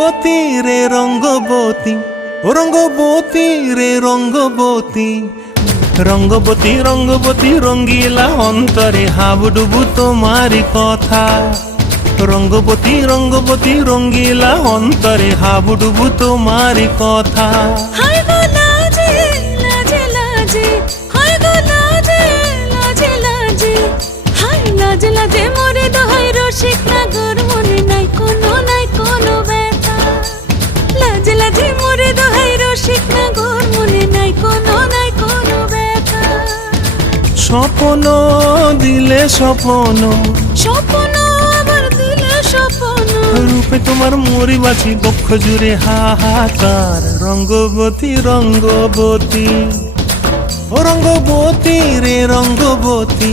রঙ্গবতী রে রঙ্গবতী, ও রঙ্গবতী রে রঙ্গবতী, রঙ্গবতী রঙ্গবতী রঙ্গিলা অন্তরে হাবুডুবু তোমারি কথা। রঙ্গবতী রঙ্গবতী রঙ্গিলা অন্তরে হাবুডুবু তোমারি কথা। হায় গো লাজে লাজে লাজে, হায় গো লাজে লাজে লাজে, হায় লাজে লাজে মোরে দোহাই রসিক নাগর মনে নাই কোনো ব্যথা। লাজে লাজে মোরে দোহাই রসিক নাগর মনে নাই কোনো ব্যথা। স্বপ্ন দিলে স্বপ্ন, স্বপ্ন আবার দিলে স্বপ্ন, রূপে তোমার মরি বাছি বক্ষ জুড়ে হাহাকার। রঙ্গবতী রঙ্গবতী, ও রঙ্গবতী রে রঙ্গবতী।